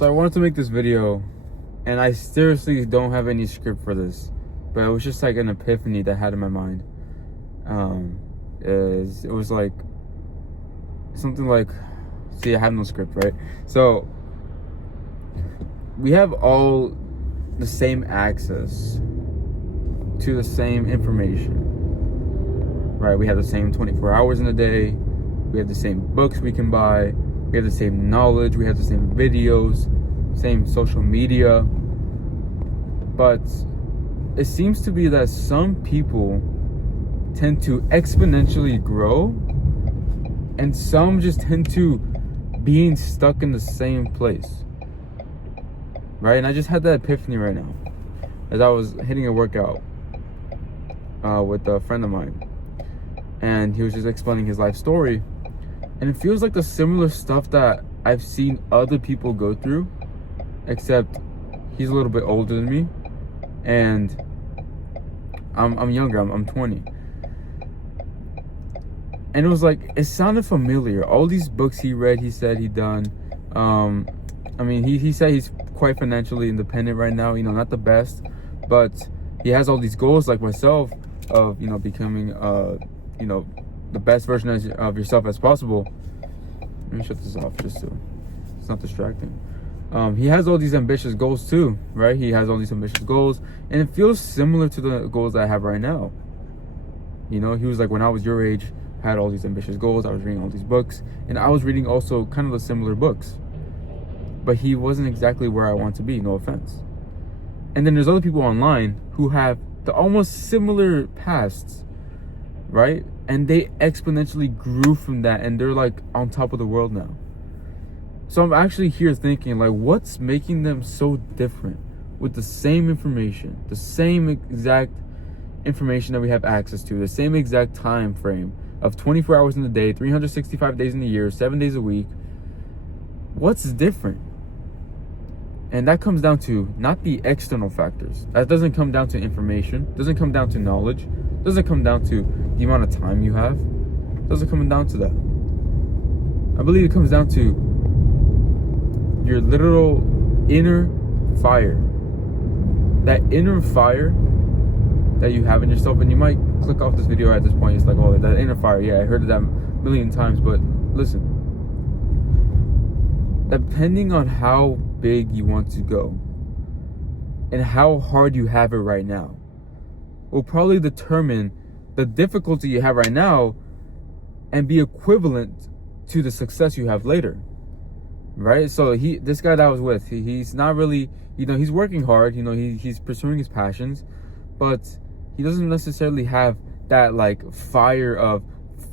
So I wanted to make this video, and I seriously don't have any script for this, but it was just like an epiphany that I had in my mind. It was like something like, see, I have no script, right? So we have all the same access to the same information, right? We have the same 24 hours in a day. We have the same books we can buy. We have the same knowledge. We have the same videos, same social media. But it seems to be that some people tend to exponentially grow, and some just tend to being stuck in the same place, right? And I just had that epiphany right now as I was hitting a workout with a friend of mine, and he was just explaining his life story, and it feels like the similar stuff that I've seen other people go through, except he's a little bit older than me, and I'm younger. I'm 20. And it was like, it sounded familiar. All these books he read, he said he'd done. I mean, he said he's quite financially independent right now. You know, not the best, but he has all these goals like myself of, you know, becoming, you know, the best version of yourself as possible. Let me shut this off just so it's not distracting. He has all these ambitious goals too, right? He has all these ambitious goals, and it feels similar to the goals that I have right now. You know, he was like, when I was your age, I had all these ambitious goals. I was reading all these books, and I was reading also kind of the similar books. But he wasn't exactly where I want to be, no offense. And then there's other people online who have the almost similar pasts, right? And they exponentially grew from that, and they're like on top of the world now. So I'm actually here thinking, like, what's making them so different with the same information, the same exact information that we have access to, the same exact time frame of 24 hours in a day, 365 days in a year, 7 days a week. What's different? And that comes down to not the external factors. That doesn't come down to information, doesn't come down to knowledge, doesn't come down to the amount of time you have, doesn't come down to that. I believe it comes down to your literal inner fire. That inner fire that you have in yourself. And you might click off this video at this point. It's like, oh, that inner fire. Yeah, I heard that a million times. But listen, depending on how big you want to go and how hard you have it right now will probably determine the difficulty you have right now and be equivalent to the success you have later, right? So this guy that I was with, he's not really, you know, he's working hard, you know, he's pursuing his passions, but he doesn't necessarily have that like fire of,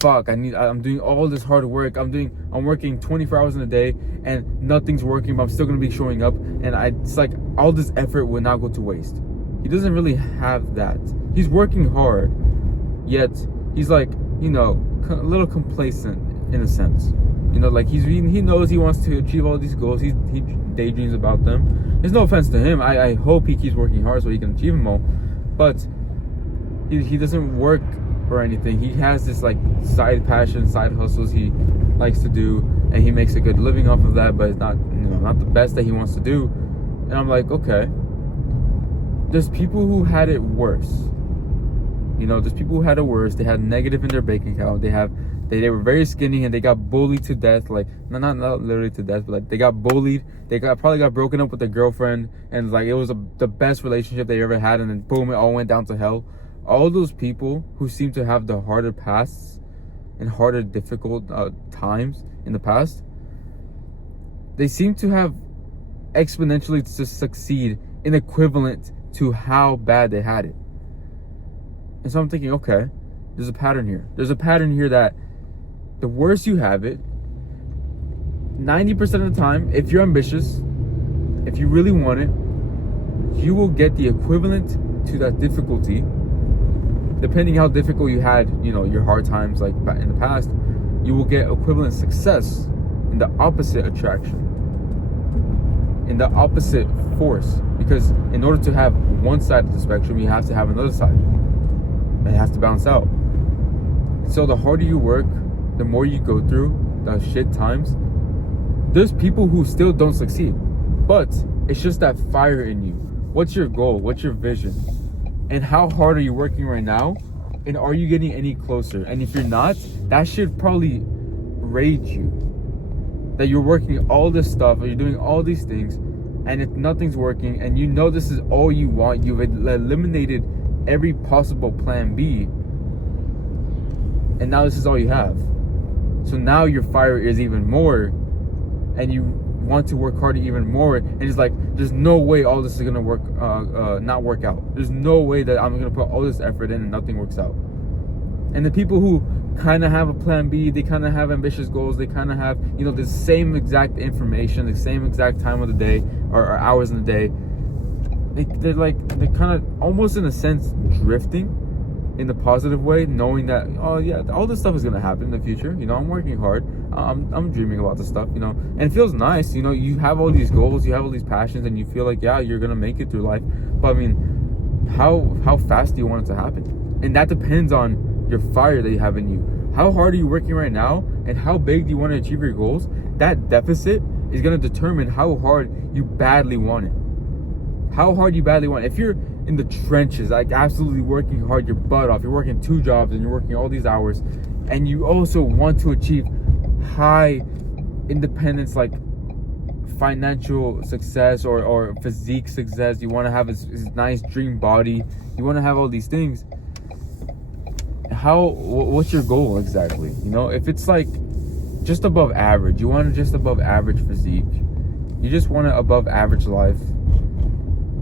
fuck, I'm doing all this hard work, I'm working 24 hours in a day and nothing's working, but I'm still gonna be showing up, and it's like all this effort will not go to waste. He doesn't really have that. He's working hard, yet he's like, you know, a little complacent in a sense. You know, like he knows he wants to achieve all these goals. He daydreams about them. There's no offense to him. I hope he keeps working hard so he can achieve them all. But he doesn't work or anything. He has this like side passion, side hustles he likes to do, and he makes a good living off of that. But it's not, you know, not the best that he wants to do. And I'm like, okay. There's people who had it worse. You know, there's people who had it worse. They had negative in their bank account. They were very skinny and they got bullied to death. Like, not literally to death, but like they got bullied. They probably got broken up with their girlfriend, and like it was the best relationship they ever had, and then boom, it all went down to hell. All those people who seem to have the harder pasts and harder difficult times in the past, they seem to have exponentially to succeed in equivalent to how bad they had it. And so I'm thinking, okay, there's a pattern here. There's a pattern here that the worse you have it, 90% of the time, if you're ambitious, if you really want it, you will get the equivalent to that difficulty. Depending how difficult you had, you know, your hard times like in the past, you will get equivalent success in the opposite attraction, in the opposite force. Because in order to have one side of the spectrum, you have to have another side. It has to balance out. So the harder you work, the more you go through the shit times, there's people who still don't succeed. But it's just that fire in you. What's your goal? What's your vision? And how hard are you working right now? And are you getting any closer? And if you're not, that should probably rage you. That you're working all this stuff, or you're doing all these things, and if nothing's working, and you know this is all you want, you've eliminated every possible plan B, and now this is all you have. So now your fire is even more, and you want to work harder even more, and it's like, there's no way all this is gonna not work out. There's no way that I'm gonna put all this effort in and nothing works out. And the people who kind of have a plan B, they kind of have ambitious goals, they kind of have, the same exact information, the same exact time of the day, or hours in the day, they're kind of almost in a sense drifting in the positive way, knowing that, oh yeah, all this stuff is gonna happen in the future. I'm working hard. I'm dreaming about this stuff. And it feels nice. You have all these goals, you have all these passions, and you feel like, yeah, you're gonna make it through life. But I mean, how fast do you want it to happen? And that depends on your fire that you have in you. How hard are you working right now, and how big do you want to achieve your goals? That deficit is gonna determine how hard you badly want it. How hard you badly want it. If you're in the trenches, like absolutely working hard your butt off, you're working 2 jobs and you're working all these hours, and you also want to achieve high independence, like financial success or physique success, you want to have this nice dream body, you want to have all these things, what's your goal exactly? If it's like just above average, you want just above average physique, you just want an above average life,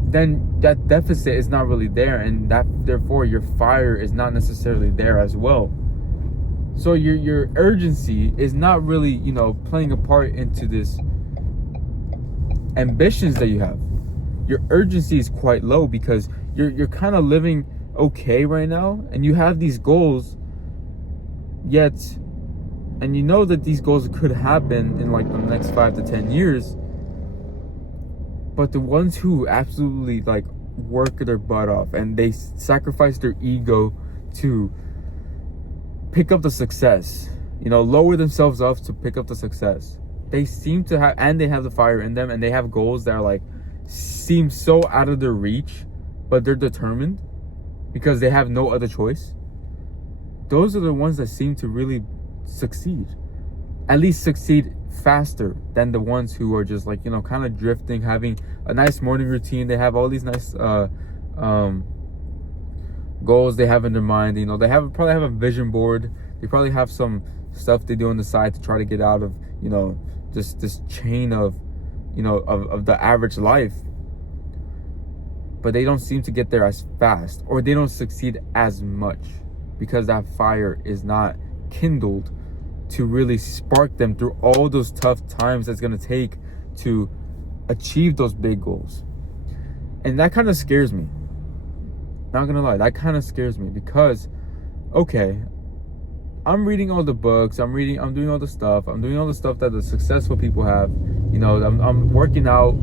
then that deficit is not really there, and that therefore your fire is not necessarily there as well. So your urgency is not really, playing a part into this ambitions that you have. Your urgency is quite low because you're kind of living okay right now, and you have these goals, yet, and you know that these goals could happen in like the next 5 to 10 years. But the ones who absolutely like work their butt off and they sacrifice their ego to pick up the success, lower themselves up to pick up the success, they seem to have, and they have the fire in them, and they have goals that are like, seem so out of their reach, but they're determined because they have no other choice. Those are the ones that seem to really succeed. At least succeed faster than the ones who are just like, kind of drifting, having a nice morning routine. They have all these nice goals they have in their mind. They probably have a vision board. They probably have some stuff they do on the side to try to get out of, this chain of, of the average life. But they don't seem to get there as fast, or they don't succeed as much because that fire is not kindled to really spark them through all those tough times that's going to take to achieve those big goals. And that kind of scares me. Not gonna lie, that kind of scares me because, okay, I'm reading all the books, I'm doing all the stuff, that the successful people have. I'm working out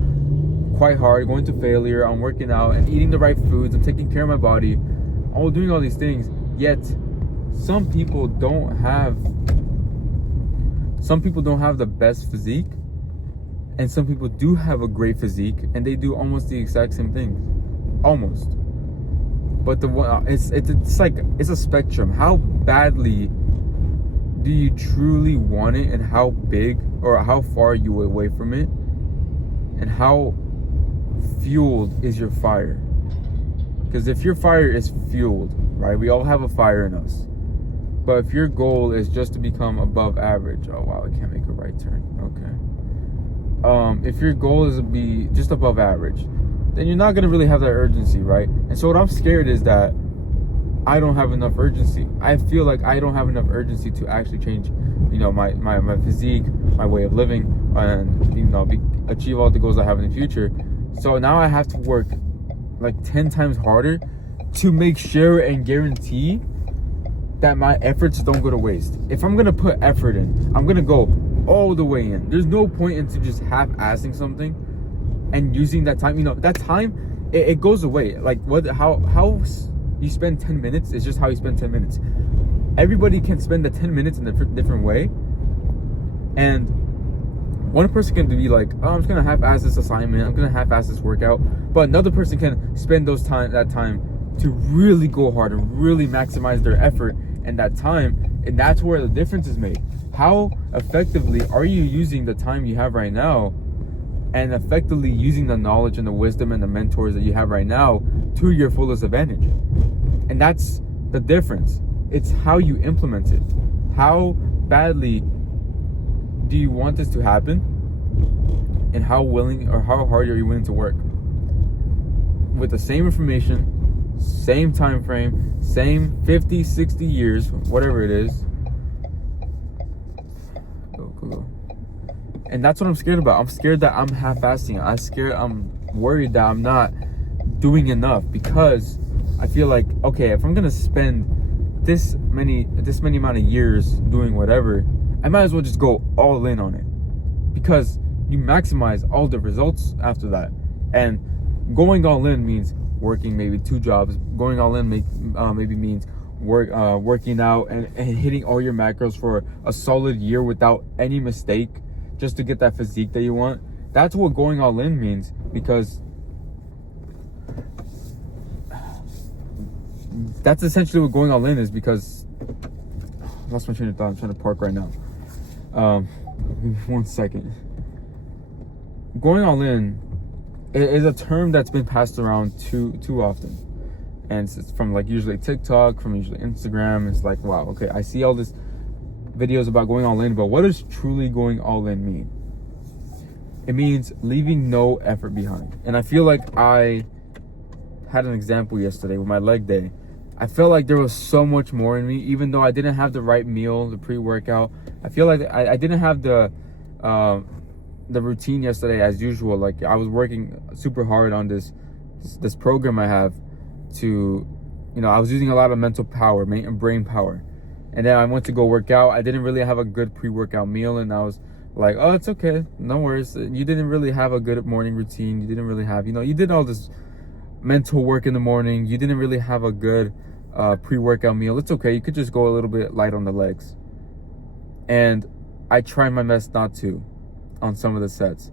quite hard, going to failure, I'm working out and eating the right foods, I'm taking care of my body, I'm doing all these things, yet some people don't have the best physique, and some people do have a great physique and they do almost the exact same things, almost. But it's like, it's a spectrum. How badly do you truly want it, and how big or how far are you away from it, and how fueled is your fire? Because if your fire is fueled, right, we all have a fire in us. But if your goal is just to become above average, oh wow, I can't make a right turn. Okay. If your goal is to be just above average, then you're not gonna really have that urgency, right? And so what I'm scared is that I don't have enough urgency. I feel like I don't have enough urgency to actually change, my physique, my way of living, and achieve all the goals I have in the future. So now I have to work like 10 times harder to make sure and guarantee that my efforts don't go to waste. If I'm gonna put effort in, I'm gonna go all the way in. There's no point into just half-assing something and using that time. That time, it goes away. Like how you spend 10 minutes is just how you spend 10 minutes. Everybody can spend the 10 minutes in a different way, and One person can be like, oh, I'm just gonna half-ass this assignment, I'm gonna half-ass this workout, but another person can spend that time to really go hard and really maximize their effort and that time, and that's where the difference is made. How effectively are you using the time you have right now, and effectively using the knowledge and the wisdom and the mentors that you have right now to your fullest advantage? And that's the difference. It's how you implement it. How badly do you want this to happen, and how willing or how hard are you willing to work with the same information, same time frame, same 50, 60 years, whatever it is. Go. And that's what I'm scared about. I'm scared that I'm half-assing. I'm worried that I'm not doing enough, because I feel like, okay, if I'm gonna spend this many amount of years doing whatever, I might as well just go all in on it, because you maximize all the results after that. And going all in means working maybe 2 jobs. Going all in maybe means working out and hitting all your macros for a solid year without any mistake, just to get that physique that you want. That's what going all in means, because that's essentially what going all in is. Because I lost my train of thought. I'm trying to park right now. 1 second. Going all in is a term that's been passed around too often, and it's from like usually TikTok, from usually Instagram. It's like, wow, okay, I see all this videos about going all in, but what does truly going all in mean? It means leaving no effort behind. And I feel like I had an example yesterday with my leg day. I felt like there was so much more in me, even though I didn't have the right meal, the pre-workout. I feel like I didn't have the routine yesterday as usual. Like, I was working super hard on this program I have to, I was using a lot of mental power, brain power. And then I went to go work out. I didn't really have a good pre-workout meal, and I was like, oh, it's okay, no worries. You didn't really have a good morning routine. You didn't really have, you did all this mental work in the morning. You didn't really have a good pre-workout meal. It's okay. You could just go a little bit light on the legs. And I tried my best not to on some of the sets.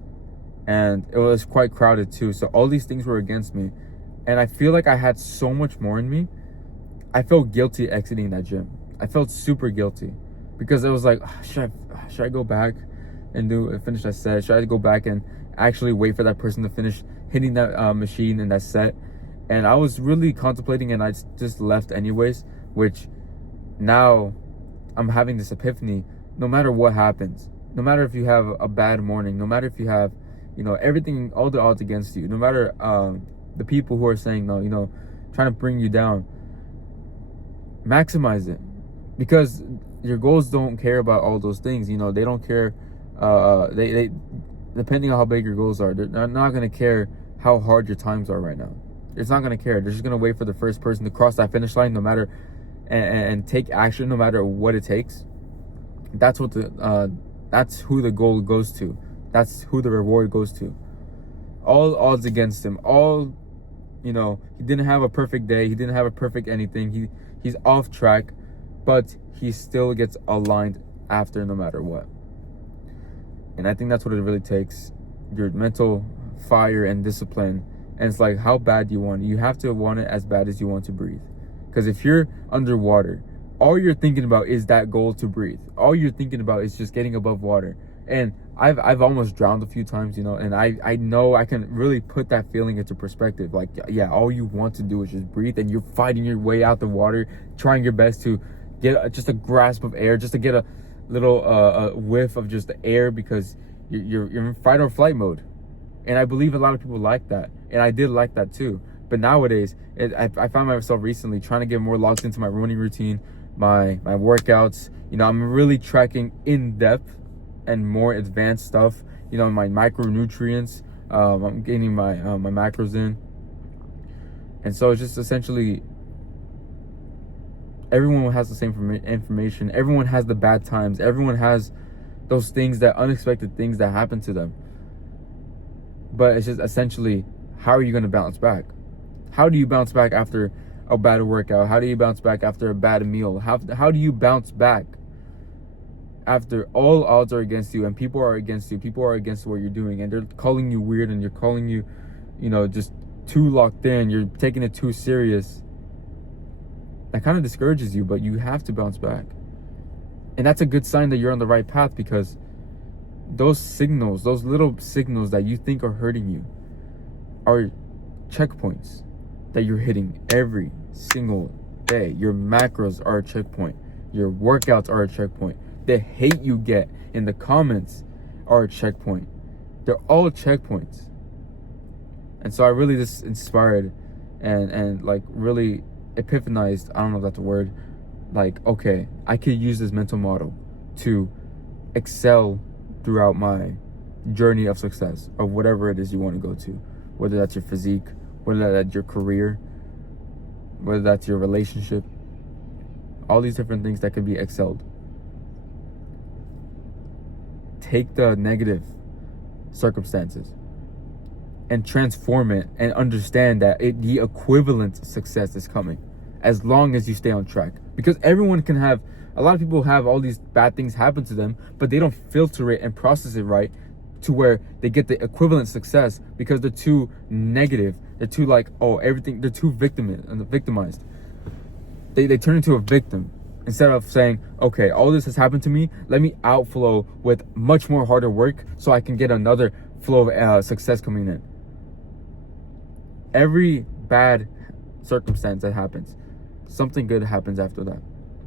And it was quite crowded too. So all these things were against me. And I feel like I had so much more in me. I felt guilty exiting that gym. I felt super guilty, because it was like, should I go back and finish that set? Should I go back and actually wait for that person to finish hitting that machine in that set? And I was really contemplating, and I just left anyways, which now I'm having this epiphany. No matter what happens, no matter if you have a bad morning, no matter if you have, everything, all the odds against you, no matter the people who are saying no, trying to bring you down, maximize it. Because your goals don't care about all those things. They don't care. They depending on how big your goals are, they're not going to care how hard your times are right now. It's not going to care. They're just going to wait for the first person to cross that finish line, no matter, and take action no matter what it takes. That's what that's who the goal goes to. That's who the reward goes to. All odds against him. All, he didn't have a perfect day. He didn't have a perfect anything. He's off track, but he still gets aligned after, no matter what. And I think that's what it really takes. Your mental fire and discipline. And it's like, how bad do you want it? You have to want it as bad as you want to breathe. Because if you're underwater, all you're thinking about is that goal to breathe. All you're thinking about is just getting above water. And I've almost drowned a few times, and I know I can really put that feeling into perspective. Like, yeah, all you want to do is just breathe, and you're fighting your way out the water, trying your best to get just a grasp of air, just to get a little whiff of just the air, because you're in fight or flight mode. And I believe a lot of people like that, and I did like that too. But nowadays, I found myself recently trying to get more logged into my running routine, my workouts. I'm really tracking in depth and more advanced stuff. My micronutrients. I'm getting my macros in, and so it's just essentially everyone has the same information. Everyone has the bad times. Everyone has those things, that unexpected things that happen to them. But it's just essentially, how are you going to bounce back? How do you bounce back after a bad workout? How do you bounce back after a bad meal? How do you bounce back after all odds are against you and people are against you, people are against what you're doing, and they're calling you weird and you're calling you, just too locked in, you're taking it too serious, that kind of discourages you, but you have to bounce back. And that's a good sign that you're on the right path, because those signals, those little signals that you think are hurting you, are checkpoints that you're hitting every single day. Your macros are a checkpoint. Your workouts are a checkpoint. The hate you get in the comments are a checkpoint. They're all checkpoints. And so I really just inspired and like really epiphanized, I don't know if that's a word, like, okay, I could use this mental model to excel throughout my journey of success, or whatever it is you want to go to, whether that's your physique, whether that's your career, whether that's your relationship, all these different things that could be excelled. Take the negative circumstances and transform it, and understand that the equivalent success is coming, as long as you stay on track. Because everyone can have, a lot of people have all these bad things happen to them, but they don't filter it and process it right to where they get the equivalent success, because they're too negative. They're too like, everything, they're too victimized. They turn into a victim, instead of saying, okay, all this has happened to me, let me outflow with much more harder work so I can get another flow of success coming in. Every bad circumstance that happens, something good happens after that.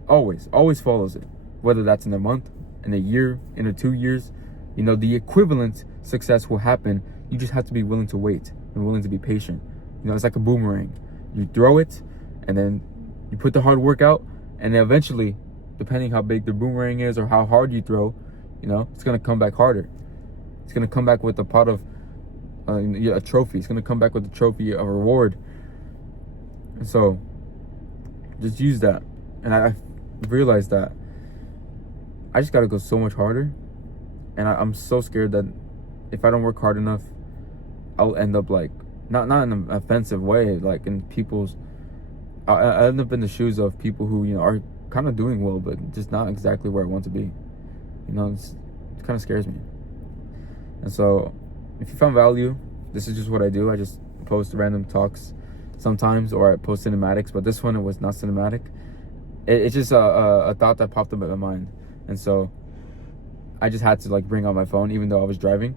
Always follows it. Whether that's in a month, in a year, in 2 years, the equivalent success will happen. You just have to be willing to wait and willing to be patient. It's like a boomerang. You throw it, and then you put the hard work out, and then eventually, depending how big the boomerang is or how hard you throw, it's gonna come back harder. It's gonna come back with a pot of a trophy. It's gonna come back with a trophy, a reward. And so, just use that. And I realized that I just gotta go so much harder. And I'm so scared that if I don't work hard enough, I'll end up like, not in an offensive way, like in people's, I end up in the shoes of people who, are kind of doing well, but just not exactly where I want to be. It kind of scares me. And so, if you found value, this is just what I do. I just post random talks sometimes, or I post cinematics, but this one, it was not cinematic. It's just a thought that popped up in my mind. And so, I just had to like bring out my phone, even though I was driving.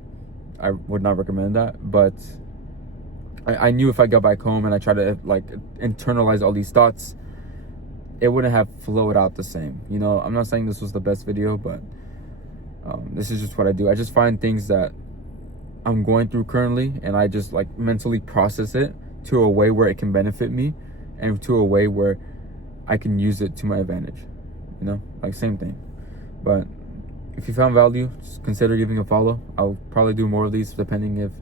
I would not recommend that, but I knew if I got back home and I tried to like internalize all these thoughts, it wouldn't have flowed out the same. I'm not saying this was the best video, but this is just what I do. I just find things that I'm going through currently, and I just like mentally process it to a way where it can benefit me, and to a way where I can use it to my advantage. Like same thing. But if you found value, just consider giving a follow. I'll probably do more of these depending if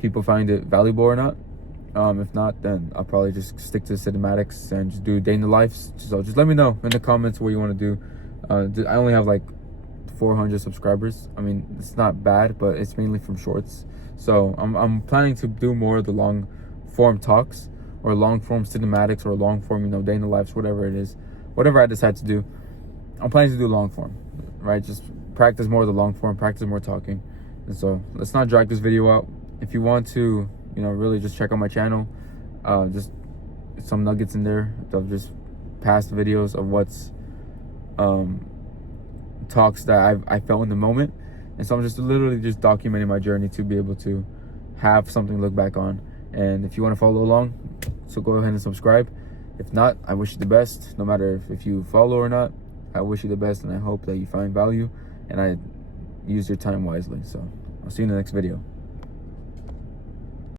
people find it valuable or not. If not, then I'll probably just stick to cinematics and just do day in the lives. So just let me know in the comments what you want to do. I only have like 400 subscribers. I mean, it's not bad, but it's mainly from shorts. So I'm planning to do more of the long form talks, or long form cinematics, or long form, day in the lives, whatever it is, whatever I decide to do. I'm planning to do long form, right? Just practice more of the long form, practice more talking. And so let's not drag this video out. If you want to, really just check out my channel. Just some nuggets in there of just past videos of what's talks that I felt in the moment. And so I'm just literally just documenting my journey to be able to have something to look back on. And if you want to follow along, so go ahead and subscribe. If not, I wish you the best. No matter if you follow or not, I wish you the best, and I hope that you find value and I use your time wisely. So I'll see you in the next video.